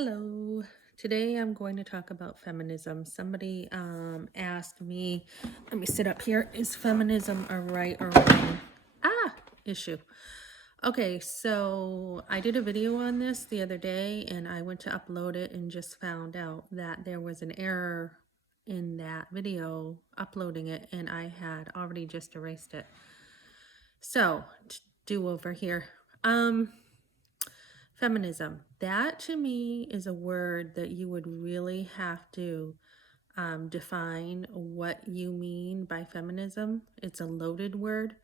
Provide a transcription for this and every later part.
Hello. Today I'm going to talk about feminism. Somebody asked me, let me sit up here, is feminism a right or wrong issue? Okay, so I did a video on this the other day and I went to upload it and just found out that there was an error in that video uploading it and I had already just erased it. So, do over here. Um Feminism. That to me is a word that you would really have to define what you mean by feminism. It's a loaded word.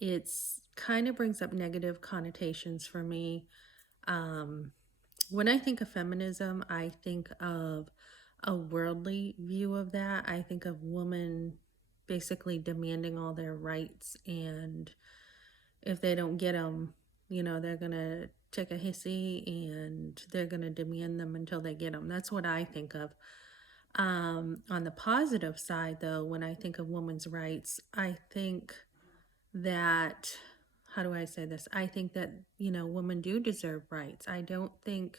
It's kind of brings up negative connotations for me. Um, when I think of feminism, I think of a worldly view of that. I think of women basically demanding all their rights, and if they don't get them, they're gonna take a hissy and they're gonna demand them until they get them. That's what I think of. On the positive side, though, when I think of women's rights, I think that, how do I say this? I think that, women do deserve rights. I don't think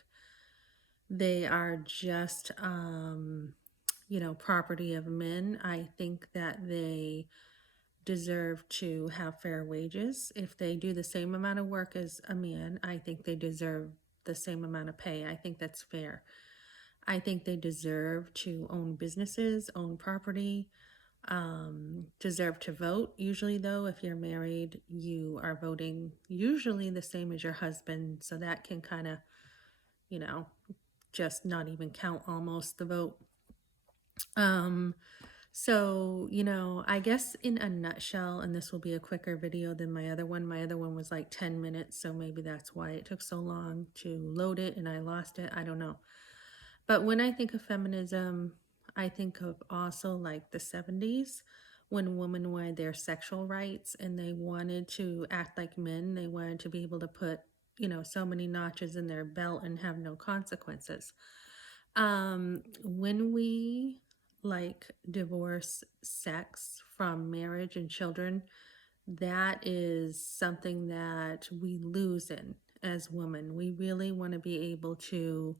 they are just, property of men. I think that they deserve to have fair wages. If they do the same amount of work as a man, I think they deserve the same amount of pay. I think that's fair. I think they deserve to own businesses, own property, deserve to vote. Usually, though, if you're married, you are voting usually the same as your husband. So that can kind of, you know, just not even count almost the vote. Um, I guess in a nutshell, and this will be a quicker video than my other one was like 10 minutes. So maybe that's why it took so long to load it and I lost it. I don't know. But when I think of feminism, I think of also like the 70s when women wanted their sexual rights and they wanted to act like men. They wanted to be able to put, so many notches in their belt and have no consequences. When we like divorce sex from marriage and children, that is something that we lose in as women. We really want to be able to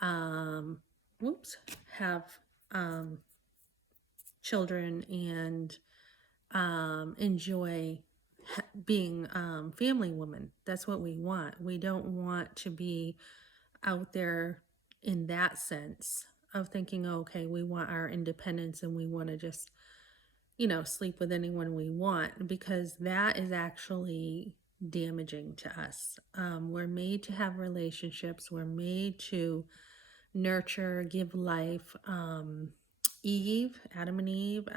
um whoops have um children and enjoy being family women. That's what we want. We don't want to be out there in that sense of thinking, okay, we want our independence and we want to just, sleep with anyone we want, because that is actually damaging to us. We're made to have relationships, we're made to nurture, give life. Adam and Eve,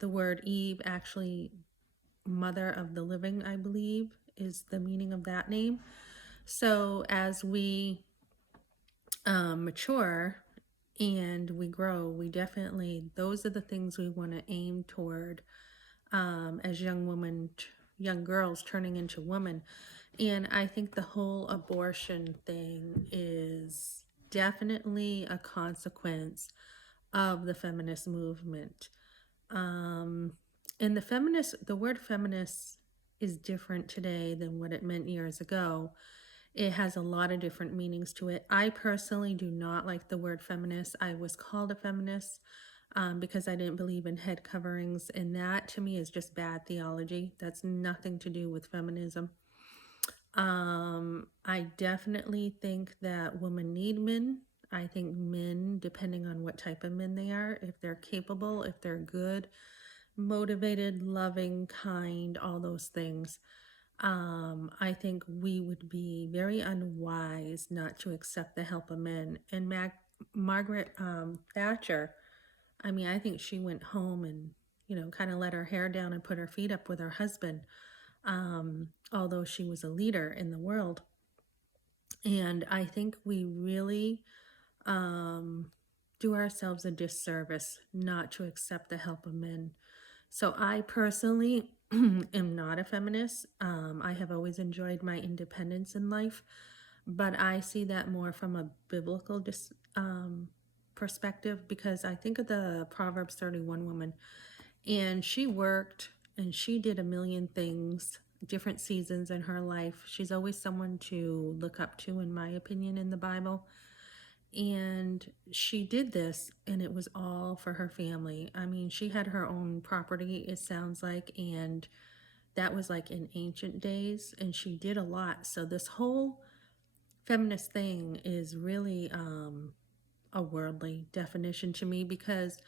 the word Eve actually, mother of the living, I believe, is the meaning of that name. So as we mature and we grow, we definitely, those are the things we want to aim toward as young women, young girls turning into women. And I think the whole abortion thing is definitely a consequence of the feminist movement. Um, and the word feminist is different today than what it meant years ago. It has a lot of different meanings to it. I personally do not like the word feminist. I was called a feminist because I didn't believe in head coverings, and that to me is just bad theology. That's nothing to do with feminism. I definitely think that women need men. I think men, depending on what type of men they are, if they're capable, if they're good, motivated, loving, kind, all those things, I think we would be very unwise not to accept the help of men. And Margaret Thatcher, I mean, I think she went home and, kind of let her hair down and put her feet up with her husband, although she was a leader in the world. And I think we really do ourselves a disservice not to accept the help of men. So I personally am not a feminist. I have always enjoyed my independence in life, but I see that more from a biblical perspective, because I think of the Proverbs 31 woman, and she worked and she did a million things different seasons in her life. She's always someone to look up to, in my opinion, in the Bible. And she did this, and it was all for her family. I mean, she had her own property, it sounds like, and that was like in ancient days, and she did a lot. So this whole feminist thing is really a worldly definition to me, because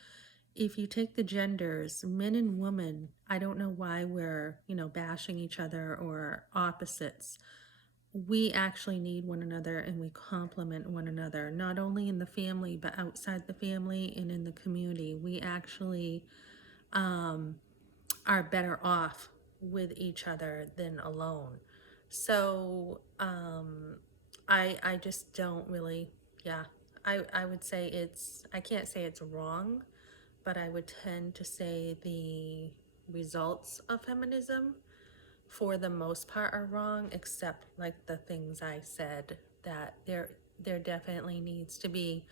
if you take the genders, men and women, I don't know why we're, bashing each other or opposites. We actually need one another, and we complement one another, not only in the family, but outside the family and in the community. We actually are better off with each other than alone. So I just don't really, yeah. I would say I can't say it's wrong, but I would tend to say the results of feminism for the most part are wrong, except like the things I said, that there definitely needs to be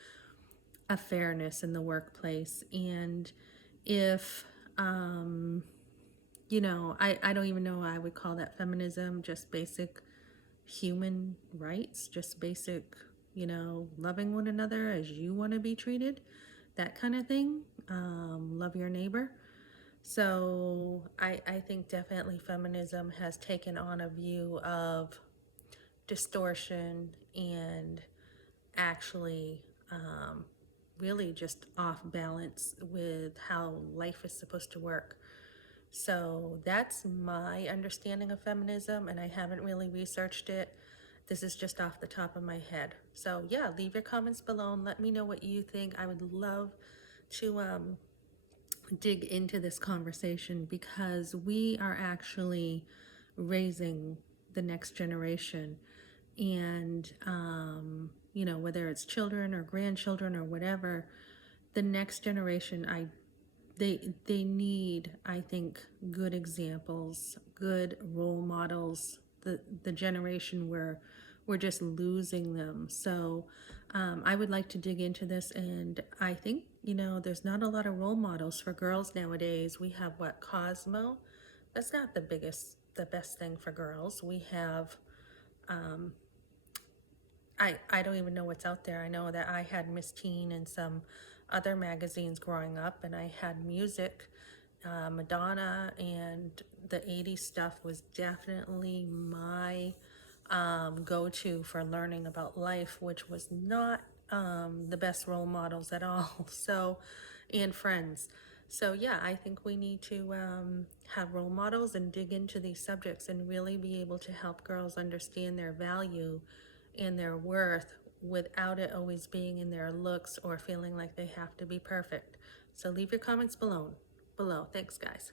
a fairness in the workplace. And if I don't even know why I would call that feminism, just basic human rights, just basic, loving one another as you want to be treated, that kind of thing. Love your neighbor. So I think definitely feminism has taken on a view of distortion and actually really just off balance with how life is supposed to work. So that's my understanding of feminism, and I haven't really researched it. This is just off the top of my head. So yeah, leave your comments below and let me know what you think. I would love to dig into this conversation, because we are actually raising the next generation. And whether it's children or grandchildren or whatever, the next generation, they need, I think, good examples, good role models. The generation where we're just losing them. So I would like to dig into this, and I think, there's not a lot of role models for girls nowadays. We have what, Cosmo? That's not the best thing for girls. We have I don't even know what's out there. I know that I had Miss Teen and some other magazines growing up, and I had music. Madonna and the 80s stuff was definitely my go-to for learning about life, which was not the best role models at all. So, and friends. So yeah, I think we need to have role models and dig into these subjects and really be able to help girls understand their value and their worth without it always being in their looks or feeling like they have to be perfect. So leave your comments below. Thanks, guys.